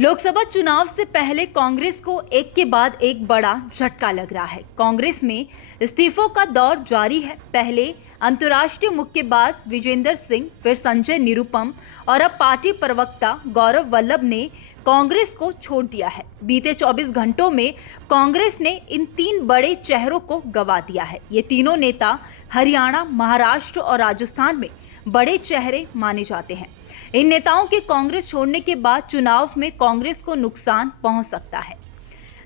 लोकसभा चुनाव से पहले कांग्रेस को एक के बाद एक बड़ा झटका लग रहा है। कांग्रेस में इस्तीफों का दौर जारी है। पहले अंतर्राष्ट्रीय मुक्केबाज विजेंद्र सिंह, फिर संजय निरुपम और अब पार्टी प्रवक्ता गौरव वल्लभ ने कांग्रेस को छोड़ दिया है। बीते 24 घंटों में कांग्रेस ने इन तीन बड़े चेहरों को गंवा दिया है। ये तीनों नेता हरियाणा, महाराष्ट्र और राजस्थान में बड़े चेहरे माने जाते हैं। इन नेताओं के कांग्रेस छोड़ने के बाद चुनाव में कांग्रेस को नुकसान पहुंच सकता है।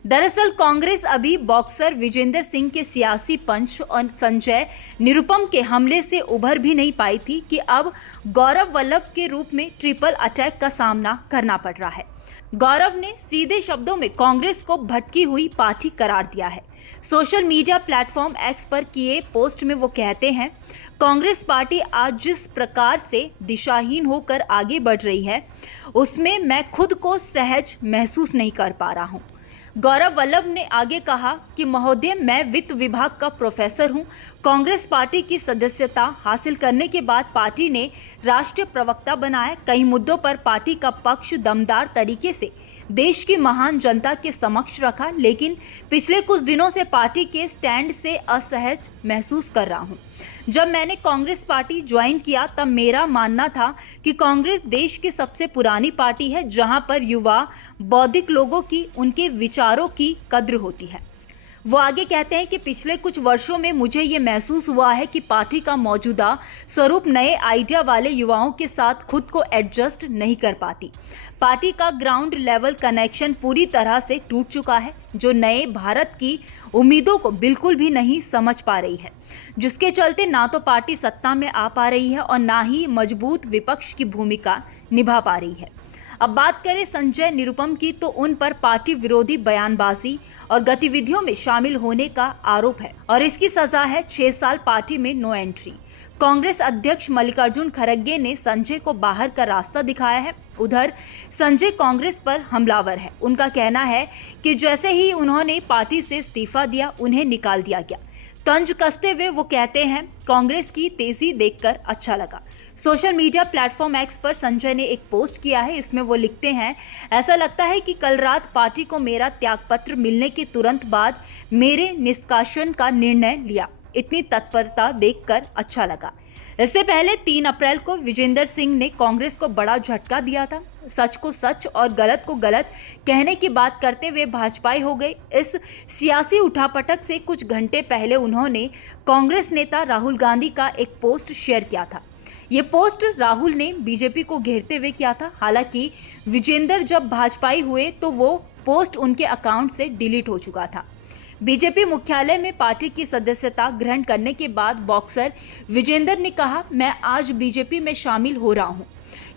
दरअसल कांग्रेस अभी बॉक्सर विजेंद्र सिंह के सियासी पंच और संजय निरुपम के हमले से उभर भी नहीं पाई थी कि अब गौरव वल्लभ के रूप में ट्रिपल अटैक का सामना करना पड़ रहा है। गौरव ने सीधे शब्दों में कांग्रेस को भटकी हुई पार्टी करार दिया है। सोशल मीडिया प्लेटफॉर्म एक्स पर किए पोस्ट में वो कहते हैं, कांग्रेस पार्टी आज जिस प्रकार से दिशाहीन होकर आगे बढ़ रही है, उसमें मैं खुद को सहज महसूस नहीं कर पा रहा हूं। गौरव वल्लभ ने आगे कहा कि महोदय, मैं वित्त विभाग का प्रोफेसर हूं। कांग्रेस पार्टी की सदस्यता हासिल करने के बाद पार्टी ने राष्ट्रीय प्रवक्ता बनाया। कई मुद्दों पर पार्टी का पक्ष दमदार तरीके से देश की महान जनता के समक्ष रखा, लेकिन पिछले कुछ दिनों से पार्टी के स्टैंड से असहज महसूस कर रहा हूं। जब मैंने कांग्रेस पार्टी ज्वाइन किया तब मेरा मानना था कि कांग्रेस देश की सबसे पुरानी पार्टी है, जहां पर युवा बौद्धिक लोगों की, उनके विचारों की कद्र होती है। वो आगे कहते हैं कि पिछले कुछ वर्षों में मुझे ये महसूस हुआ है कि पार्टी का मौजूदा स्वरूप नए आइडिया वाले युवाओं के साथ खुद को एडजस्ट नहीं कर पाती। पार्टी का ग्राउंड लेवल कनेक्शन पूरी तरह से टूट चुका है, जो नए भारत की उम्मीदों को बिल्कुल भी नहीं समझ पा रही है, जिसके चलते ना तो पार्टी सत्ता में आ पा रही है और ना ही मजबूत विपक्ष की भूमिका निभा पा रही है। अब बात करें संजय निरुपम की, तो उन पर पार्टी विरोधी बयानबाजी और गतिविधियों में शामिल होने का आरोप है और इसकी सजा है 6 साल पार्टी में नो एंट्री। कांग्रेस अध्यक्ष मल्लिकार्जुन खड़गे ने संजय को बाहर का रास्ता दिखाया है। उधर संजय कांग्रेस पर हमलावर है। उनका कहना है कि जैसे ही उन्होंने पार्टी से इस्तीफा दिया, उन्हें निकाल दिया गया। तंज कसते हुए वो कहते हैं, कांग्रेस की तेजी देखकर अच्छा लगा। सोशल मीडिया प्लेटफॉर्म एक्स पर संजय ने एक पोस्ट किया है। इसमें वो लिखते हैं, ऐसा लगता है कि कल रात पार्टी को मेरा त्यागपत्र मिलने के तुरंत बाद मेरे निष्कासन का निर्णय लिया। इतनी तत्परता देखकर अच्छा लगा। इससे पहले 3 अप्रैल को विजेंद्र सिंह ने कांग्रेस को बड़ा झटका दिया था। सच को सच और गलत को गलत कहने की बात करते हुए भाजपाई हो गए। इस सियासी उठापटक से कुछ घंटे पहले उन्होंने कांग्रेस नेता राहुल गांधी का एक पोस्ट शेयर किया था। ये पोस्ट राहुल ने बीजेपी को घेरते हुए किया था। हालांकि विजेंद्र जब भाजपाई हुए तो वो पोस्ट उनके अकाउंट से डिलीट हो चुका था। बीजेपी मुख्यालय में पार्टी की सदस्यता ग्रहण करने के बाद बॉक्सर विजेंद्र ने कहा, मैं आज बीजेपी में शामिल हो रहा हूं।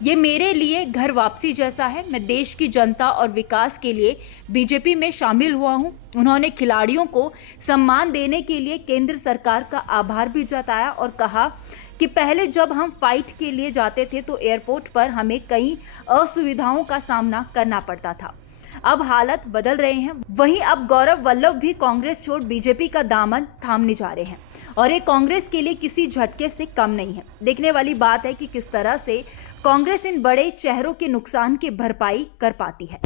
ये मेरे लिए घर वापसी जैसा है। मैं देश की जनता और विकास के लिए बीजेपी में शामिल हुआ हूं। उन्होंने खिलाड़ियों को सम्मान देने के लिए केंद्र सरकार का आभार भी जताया और कहा कि पहले जब हम फाइट के लिए जाते थे तो एयरपोर्ट पर हमें कई असुविधाओं का सामना करना पड़ता था। अब हालत बदल रहे हैं। वहीं अब गौरव वल्लभ भी कांग्रेस छोड़ बीजेपी का दामन थामने जा रहे हैं और ये कांग्रेस के लिए किसी झटके से कम नहीं है। देखने वाली बात है कि किस तरह से कांग्रेस इन बड़े चेहरों के नुकसान की भरपाई कर पाती है।